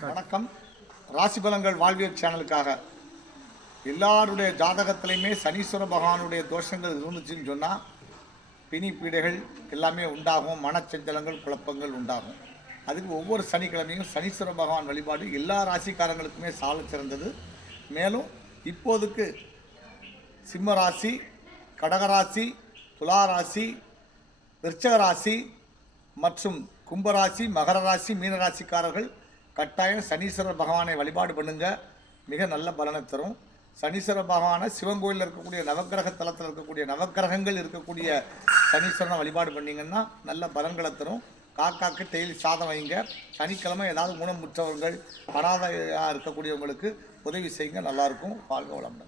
வணக்கம். ராசி பலன்கள் வாழ்வியல் சேனலுக்காக எல்லாருடைய ஜாதகத்திலையுமே சனீஸ்வர பகவானுடைய தோஷங்கள் இருந்துச்சுன்னு சொன்னால் பிணி பீடைகள் எல்லாமே உண்டாகும், மனச்சஞ்சலங்கள் குழப்பங்கள் உண்டாகும். அதுக்கு ஒவ்வொரு சனிக்கிழமையும் சனீஸ்வர பகவான் வழிபாடு எல்லா ராசிக்காரங்களுக்குமே சால சிறந்தது. மேலும் இப்போதுக்கு சிம்ம ராசி, கடகராசி, துளாராசி, விருச்சக ராசி மற்றும் கும்பராசி, மகர ராசி, மீனராசிக்காரர்கள் கட்டாயம் சனீஸ்வரர் பகவானை வழிபாடு பண்ணுங்க, மிக நல்ல பலனை தரும். சனீஸ்வர பகவானை சிவன் கோயிலில் இருக்கக்கூடிய நவக்கிரக தலத்தில் இருக்கக்கூடிய நவக்கிரகங்கள் இருக்கக்கூடிய சனீஸ்வரனை வழிபாடு பண்ணிங்கன்னா நல்ல பலன்களை தரும். காக்காக்கு டெய்லி சாதம் வைங்க. சனிக்கிழமை ஏதாவது ஊனமுற்றவர்கள், அனாதையாக இருக்கக்கூடியவங்களுக்கு உதவி செய்யுங்க, நல்லாயிருக்கும். வாழ்க வளமுடன்.